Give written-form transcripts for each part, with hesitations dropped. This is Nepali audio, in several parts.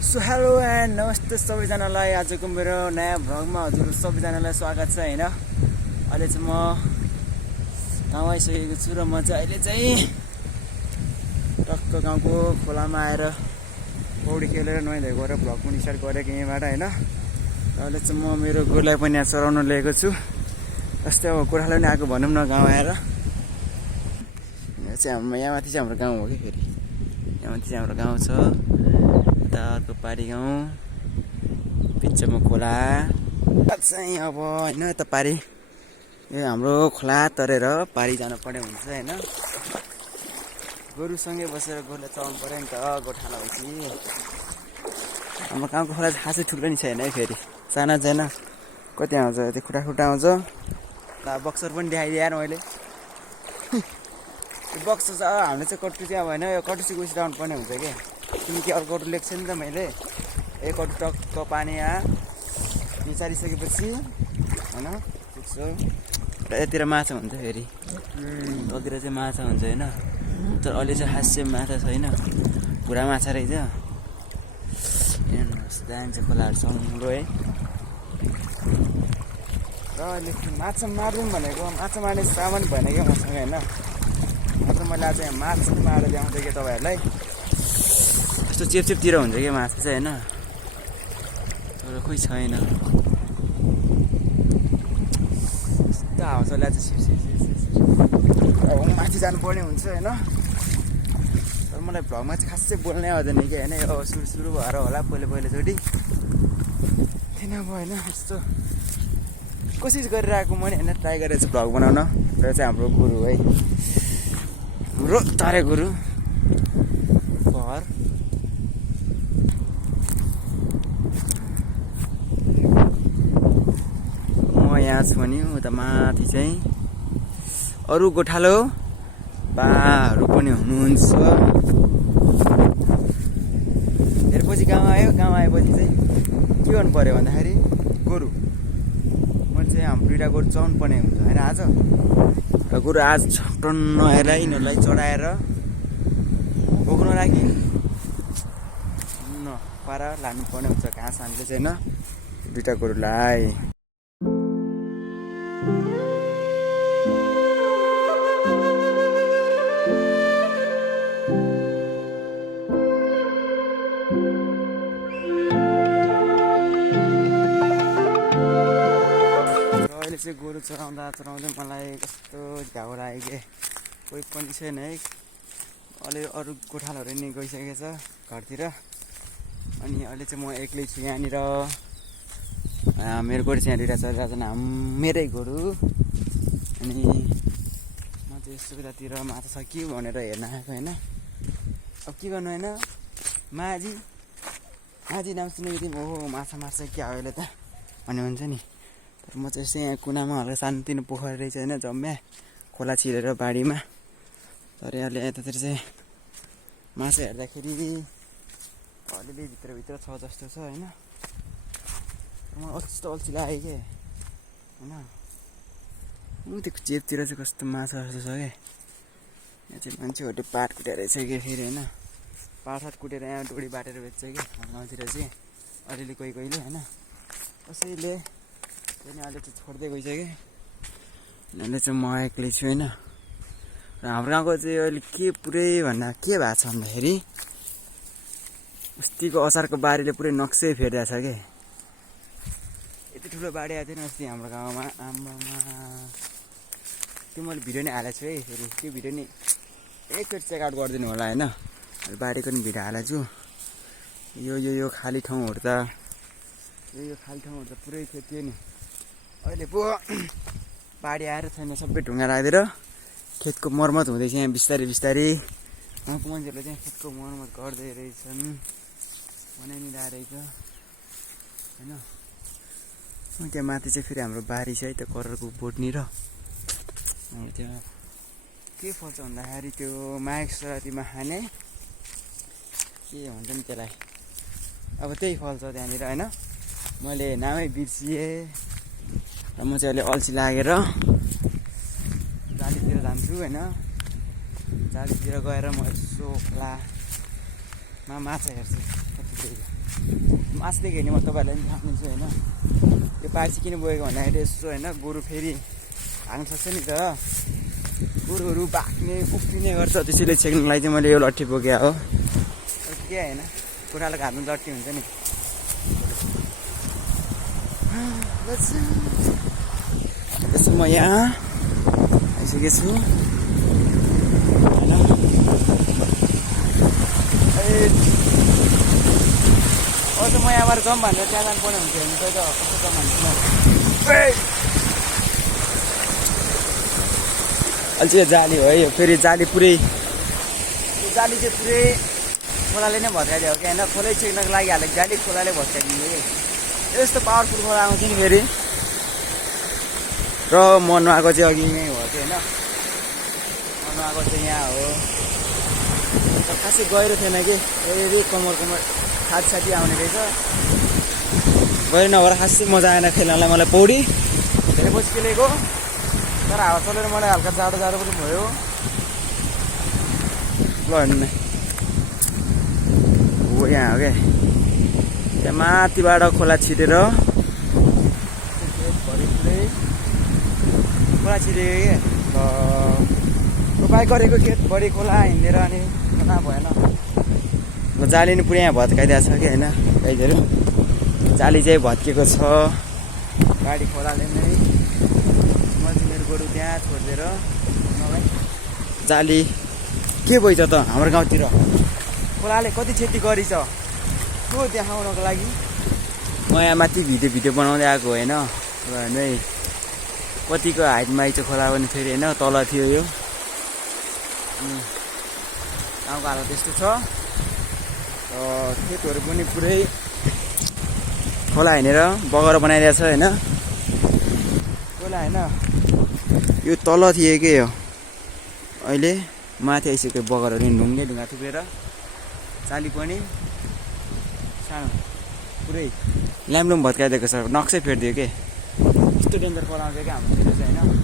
सो हेलो एन्ड नमस्ते सबैजनालाई। आजको मेरो नयाँ भ्लगमा हजुर सबैजनालाई स्वागत छ होइन। अहिले चाहिँ म गाउँ आइसकेको छु र म चाहिँ अहिले चाहिँ टक्क गाउँको खोलामा आएर पौडी खेलेर नुहाइधुवाइ गरेर भ्लग पनि स्टार्ट गरेको यहीँबाट होइन। अहिले चाहिँ म मेरो गोरुलाई पनि यहाँ चराउन लिएको छु। जस्तै अब गोर्खालाई पनि आएको भनौँ न गाउँ आएर। यहाँ चाहिँ यहाँ माथि चाहिँ हाम्रो गाउँ हो कि फेरि यहाँ माथि चाहिँ हाम्रो गाउँ छ। यता अर्को पारी गाउँ बिचमा खोला चाहिँ अब होइन। यता पारी यो हाम्रो खोला तरेर पारी जानुपर्ने हुन्छ होइन। गोरुसँगै बसेर गोरुलाई चलाउनु पऱ्यो नि त गोठाला भएपछि। हाम्रो गाउँको खोला खासै ठुलो नि छैन है, फेरि साना छैन। कति आउँछ त्यो खुट्टा खुट्टा आउँछ। बक्सर पनि देखाइदिएँ मैले बक्सर छ। हामीले चाहिँ कटु चाहिँ अब होइन यो कटुसी गइस राउन्ड पर्ने हुन्छ कि किनकि अर्को कटु लेख्छ नि त मैले। एक कटु टक्क पानी यहाँ निचारिसकेपछि होइन पुग्छु र यतिर माछा हुन्छ फेरि ततिर चाहिँ माछा हुन्छ होइन। तर अहिले चाहिँ खास चाहिँ माछा छैन, पुरा माछा रहेछ। हेर्नुहोस् जान्छ खोलाहरू सङ्लो है। र अहिले माछा मारौँ भनेको माछा मार्ने सामान भएन क्या मसँग होइन। माछा मैले आज यहाँ माछा पनि मारेर ल्याउँथेँ कि तपाईँहरूलाई। यस्तो चेपचेपतिर हुन्छ क्या माछा चाहिँ होइन, तर खोइ छैन। यस्तो हाउस ल्याएको अब माथि जानुपर्ने हुन्छ होइन। तर मलाई भ्लगमा चाहिँ खास चाहिँ बोल्नै आउँदैन कि होइन। यो सुरु भएर होला पहिलोचोटि थिएन अब होइन। यस्तो कोसिस गरिरहेको मैले होइन, ट्राई गरेर चाहिँ भ्लग बनाउन। र चाहिँ हाम्रो गुरु है, हाम्रो तारे गुरु घर म यहाँ छु भने उता माथि चाहिँ अरू गोठालो बाहरू पनि हुनुहुन्छ। धेरैपछि गाउँ आयो, गाउँ आएपछि चाहिँ के गर्नु पऱ्यो भन्दाखेरि गोरु मैले चाहिँ हाम्रो दुइटा गोरु चलाउनु पर्ने हुन्छ होइन आज। र गोरु आज टन्न आएर यिनीहरूलाई चढाएर बोक्नु राखि पारा लानुपर्ने हुन्छ घाँस हामीले चाहिँ होइन दुइटा गोरुलाई। अहिले चाहिँ गोरु चराउँदा मलाई कस्तो घाउ लाग्यो कि कोही पनि छैन है। अहिले अरू गोठालाहरू नि गइसकेको छ घरतिर। अनि अहिले चाहिँ म एक्लै छु यहाँनिर। मेरो गोरु चाहिँ यहाँ दुइटा चलिरहेको छ, मेरै गोरु। अनि म चाहिँ यस्तो उतातिर माछा छ कि भनेर हेर्न आएको होइन। अब के गर्नु होइन, माझी नाम सुनेको थिएँ ओहो माछा मार्छ क्या हो अहिले त भन्ने हुन्छ नि। तर म चाहिँ यस्तो यहाँ कुनामा हल्का सानोतिनो पोखरी रहेछ होइन, जम्म्या खोला छिरेर बारीमा। तर अहिले यतातिर चाहिँ माछा हेर्दाखेरि अलिअलि भित्र छ जस्तो छ होइन। मलाई कस्तो अल्छी लाग्यो कि होइन। त्यो चेपतिर चाहिँ कस्तो माछा जस्तो छ क्या। यहाँ चाहिँ मान्छेहरूले पाट कुटेर रहेछ कि फेरि होइन। पाटसाट कुटेर यहाँ डोरी बाटेर बेच्छ कि गाउँतिर चाहिँ अलिअलि कोही कोहीले होइन। कसैले पनि अहिले चाहिँ छोड्दै गइसक्यो। अहिले चाहिँ म एक्लै छु होइन। र हाम्रो गाउँको चाहिँ अहिले के पुरै भन्दा के भएको छ भन्दाखेरि अस्तिको अचारको बारीले पुरै नक्सै फेरिरहेछ कि। यति ठुलो बारी आएको थिएन अस्ति हाम्रो गाउँमा आम्मामा। त्यो मैले भिडियो नै हालेको छु है, फेरि त्यो भिडियो नि एकचोटि चेकआउट गरिदिनु होला होइन। बारीको नि भिडियो हालेको छु। यो खाली ठाउँहरू त यो खाली ठाउँहरू त पुरै थियो नि। अहिले पो बाढी आएर छैन, सबै ढुङ्गा राखिदिएर खेतको मर्मत हुँदैछ यहाँ बिस्तारै बिस्तारै। गाउँको मान्छेहरूले चाहिँ खेतको मर्मत गर्दै रहेछन्, बनाइदिँदा रहेछ होइन। त्यहाँ माथि चाहिँ फेरि हाम्रो बारी छ है, त्यो कररको बोटनी र त्यहाँ के फल्छ भन्दाखेरि त्यो माघे सङ्क्रान्तिमा खाने के भन्छ नि त्यसलाई, अब त्यही फल्छ त्यहाँनिर होइन। मैले नामै बिर्सिएँ र म चाहिँ अहिले अल्छी लागेर जालीतिर जान्छु होइन। जालीतिर गएर म यसो खोलामा माछा हेर्छु कति मासदेखि हेर्ने म तपाईँहरूलाई पनि देखाउनेछु होइन। यो पार्सी किन बोकेको भन्दाखेरि यसो होइन गोरु फेरि भाग्न सक्छ नि त, गोरुहरू भाग्ने उफ्रिने गर्छ, त्यसैले छेक्नुलाई चाहिँ मैले यो लट्ठी बोके हो। के होइन कुरालाई हातमा लट्ठी हुन्छ नि। त्यसो म यहाँ आइसकेको छु होइन। त म यहाँबाट जाउँ भनेर त्यहाँ जानुपर्ने हुन्थ्यो भने त कस्तो जाउँ भन्छु। अहिले चाहिँ जाली हो है, यो फेरि जाली पुरै, यो जाली चाहिँ पुरै खोलाले नै भत्काइदियो कि होइन। खोलै छेक्नको लागि हालेको जाली खोलाले भत्काइदियो कि। यस्तो पावरफुल खोला आउँछ नि फेरि। र म नुहाएको चाहिँ अघि यहीँ हो कि होइन, म नुहाएको चाहिँ यहाँ हो। खासै गहिरो थिएन कि, फेरि कमर साथी आउने रहेछ। गहिरो नभएर खासै मजा आएन खेल्नलाई मलाई पौडी। धेरै पछि खेलेको तर हावा चलेर मलाई हल्का जाडो पनि भयो। ल हेर्नु हो यहाँ हो क्या, त्यहाँ माथिबाट खोला छिटेर खोला छिटेको क्या। रोपाइ गरेको खेतभरि खोला हिँडेर अनि खोला भएन। जाली नि पुरै यहाँ भत्काइदिएको छ कि होइन। गाईहरू जाली चाहिँ भत्किएको छ, गाडी खोलाले नै। मैले मेरो गोरु त्यहाँ छोडिदिएर मलाई जाली के भइछ त हाम्रो गाउँतिर खोलाले कति क्षति गरिछ त्यो देखाउनको लागि म यहाँ माथि भिडियो बनाउँदै आएको होइन। र हेर्नु है कतिको हाइटमा आइछ खोला पनि फेरि होइन। तल थियो यो गाउँको हालत त्यस्तो छ। खेतहरू पनि पुरै खोला हिँडेर बगर बनाइदिएको छ होइन। खोला होइन यो तल थियो के हो, अहिले माथि आइसक्यो बगरहरू ढुङ्गा थुपेर। जाली पनि सानो पुरै ल्याम्लुम भत्काइदिएको छ, नक्सै फेरिदियो के। यस्तो डेन्जर खोला आउँछ क्या हाम्रो चाहिँ होइन।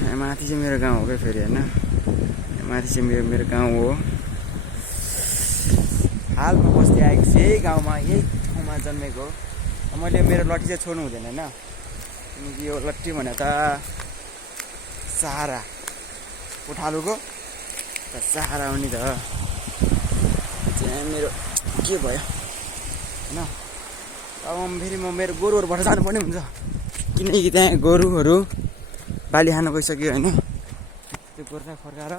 र माथि चाहिँ मेरो गाउँ हो क्या फेरि होइन। माथि चाहिँ मेरो गाउँ हो। हाल म बस्दै आएको छु यही गाउँमा, यही ठाउँमा जन्मेको हो। मैले मेरो लट्ठी चाहिँ छोड्नु हुँदैन होइन, किनकि यो लट्ठी भने त सहारा उठालुको त सहारा हो नि त। त्यहाँ मेरो के भयो होइन। अब फेरि म मेरो गोरुहरूबाट जानुपर्ने हुन्छ, किनकि त्यहाँ गोरुहरू बाली खानु गइसक्यो होइन। त्यो गोरुलाई फर्काएर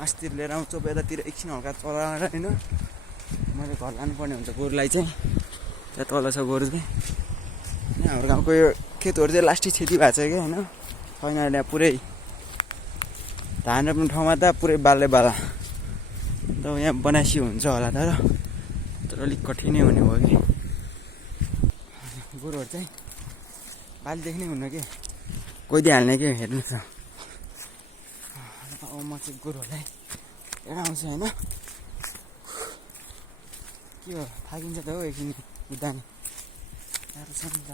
मासतिर लिएर आउँछु, यतातिर एकछिन हल्का चलाएर होइन। मैले घर लानुपर्ने हुन्छ गोरुलाई चाहिँ। त्यहाँ तल छ गोरु चाहिँ। हाम्रो गाउँको यो खेतहरू चाहिँ लास्टै क्षति भएको छ क्या होइन। छैन यहाँ पुरै धान रोप्ने ठाउँमा त पुरै बालै बाला। त यहाँ बनासी हुन्छ होला तर अलिक कठिनै हुने भयो कि। गोरुहरू चाहिँ बाली देख्नै हुन्न कि, कोइदिइहाल्ने कि। हेर्नुहोस् न अब म चाहिँ गोरुहरूलाई हेर आउँछु होइन। के हो थाकिन्छ त हो एकछिन कुदानी गाह्रो छ नि त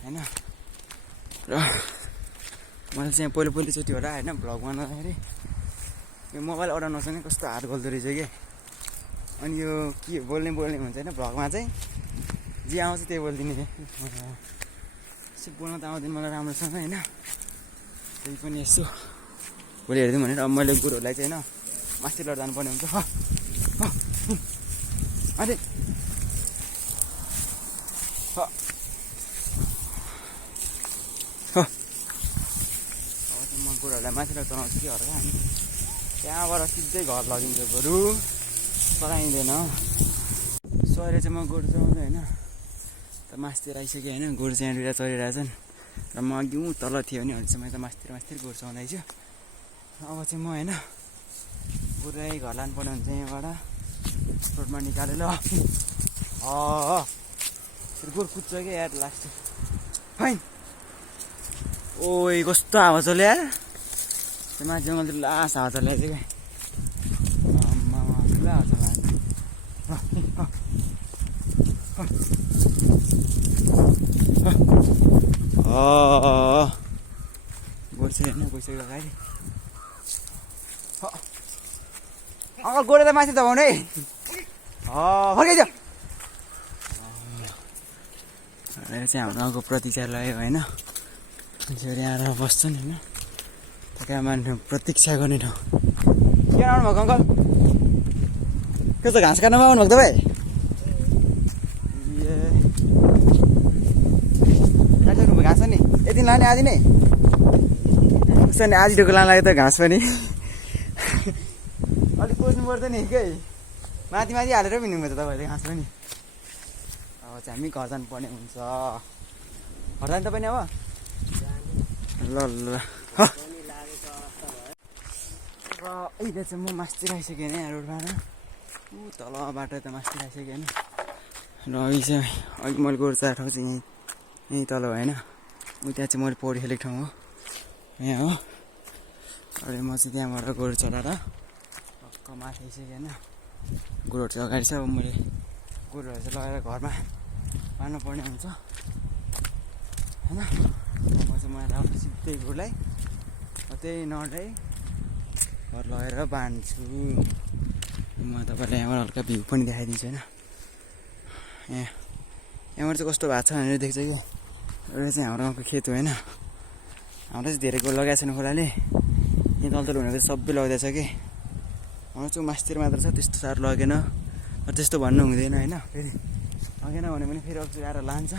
होइन। र मैले चाहिँ पहिलोचोटि होला होइन भ्लग बनाउँदाखेरि यो मोबाइल अडाउनसँग कस्तो हात गल्दो रहेछ कि। अनि यो के बोल्ने हुन्छ होइन भ्लगमा चाहिँ जे आउँछ त्यही बोलिदिने। यसो बोल्न त आउँदैन मलाई राम्रोसँग होइन। त्यही पनि यसो भोलि हेरिदिउँ भनेर अब मैले गोरुहरूलाई चाहिँ होइन माथि लड जानुपर्ने हुन्छ। अरे म गोरुहरूलाई माथि लड चलाउँछु कि हल्का। अनि त्यहाँबाट सिधै घर लगिन्छ गोरु, चलाइँदैन। सहिले चाहिँ म गोरु चलाउँछु होइन। त मासतिर आइसक्यो होइन। गोरु चाहिँ यहाँनिर चलिरहेछन् र म अघि तल थियो भने अहिले चाहिँ मैले त मासतिर गोरु चलाउँदैछु। अब चाहिँ म होइन गोरुलाई घर लानुपर्ने हुन्छ यहाँबाट रोडमा निकालेर। गोरु कुद्छ क्या यार लास्ट फाइन। ओइ कस्तो हावा चल्यो यार, त्यो माथि जङ्गलतिर लास्ट हावा चलाएको थियो क्या। ठुला हावा चलाएको गोरु चाहिँ हेर्नु गइसक्यो अगाडि। अङ्कल गोडे त माथि दबाउनु है फर्काइदियो भनेर चाहिँ हाम्रो गाउँको प्रतीक्षा लाग्यो होइन मान्छेहरू यहाँ आएर बस्छन् होइन त्यहाँ मान्छे प्रतीक्षा गर्ने ठाउँ के आउनुभएको अङ्कल के त घाँस काट्नमा आउनुभएको तपाईँ काटिसक्नु घाँस नि यति लाने आदि नै उसो नि आधी ढोको लानु लाग्यो त घाँस पनि अलिक कोच्नु पर्दैन नि के माथि माथि हालेर पनि हिँड्नुभयो त तपाईँहरूले घाँस पनि अब चाहिँ हामी घर जानुपर्ने हुन्छ घर जाने तपाईँ नि अब ल ल र अहिले चाहिँ म मास्तिर आइसकेँ होइन यहाँ रोडमा ऊ तल बाटो त मास्तिर आइसकेँ होइन र अघि चाहिँ अघि मैले गोरु चार ठाउँ चाहिँ यहीँ तल होइन ऊ त्यहाँ चाहिँ मैले पौडी खेलेको ठाउँ हो यहाँ हो अहिले म चाहिँ त्यहाँबाट गोरु चढाएर टक्क माथि आइसकेँ होइन गोरुहरू चाहिँ अगाडि छ अब मैले गोरुहरू चाहिँ लगाएर घरमा बाँध्नु पर्ने हुन्छ होइन अब चाहिँ मैले अब सिधै गोरुलाई त्यही नडै घर लगेर बाँध्छु म तपाईँलाई यहाँबाट हल्का भ्यू पनि देखाइदिन्छु होइन यहाँबाट चाहिँ कस्तो भएको छ भनेर देख्छ कि एउटा चाहिँ हाम्रो गाउँको खेत हो होइन हाम्रो चाहिँ धेरै गोरु लगाएको छैन खोलाले यहाँ तल भनेको चाहिँ सबै लगाउँदैछ कि हाम्रो चाहिँ मास्तिर मात्र छ त्यस्तो साह्रो लगेन त्यस्तो भन्नु हुँदैन होइन फेरि लगेन भने पनि फेरि अब आएर लान्छ र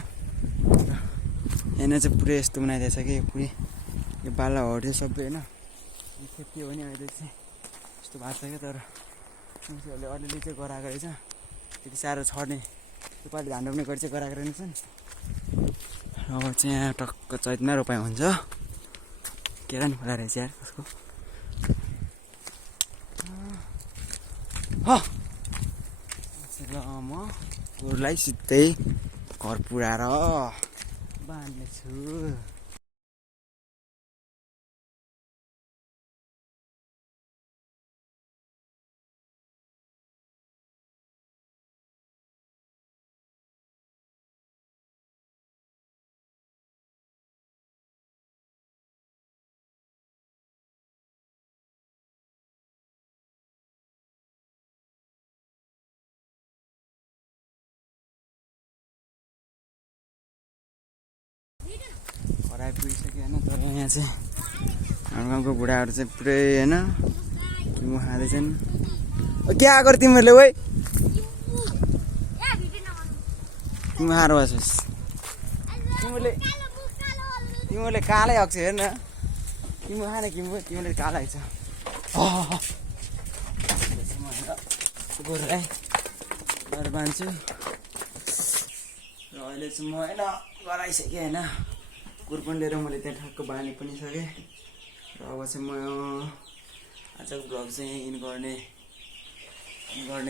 यहाँनिर चाहिँ पुरै यस्तो बनाइदिएछ कि पुरै यो बाला हट्यो सबै होइन खेती हो भने अहिले चाहिँ यस्तो भएको छ क्या तर मान्छेहरूले अलिअलि चाहिँ गराएको रहेछ त्यति साह्रो छर्ने योपालि धान रोप्ने गरी चाहिँ गराएको रहेछ नि अब चाहिँ यहाँ टक्क चैतमा रोपाइ हुन्छ केरा नि खोला रहेछ यार कसको ल म गोरुलाई सिधै घर पुऱ्याएर बाँध्नेछु खराब पुगिसक्यो होइन तर यहाँ चाहिँ हाम्रो गाउँको बुढाहरू चाहिँ पुरै होइन किमो खाँदैछन् के आएको तिमीहरूले ओइ किमो खाएर बसोस् तिमीहरूले कालै आएको छ हेर न किमो खाने तिमीले कालो आएको छ गोरुलाई गएर बाँध्छु र अहिले चाहिँ म होइन गराइसकेँ होइन कुर पनि लिएर मैले त्यहाँ ठ्याक्क बाँधि पनि सकेँ र अब चाहिँ म आजको भ्लग चाहिँ इन गर्ने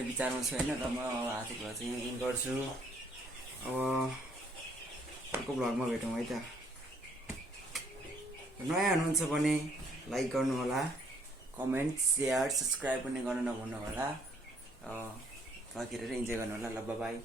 विचारमा छु होइन र म अब आजको भ्लग चाहिँ इन गर्छु अब अर्को भ्लगमा भेटौँ है त नयाँ हुनुहुन्छ भने लाइक गर्नु होला कमेन्ट सेयर सब्सक्राइब पनि गर्न नभुल्नु होला बाँकी हेरेर इन्जोय गर्नु होला ल बाई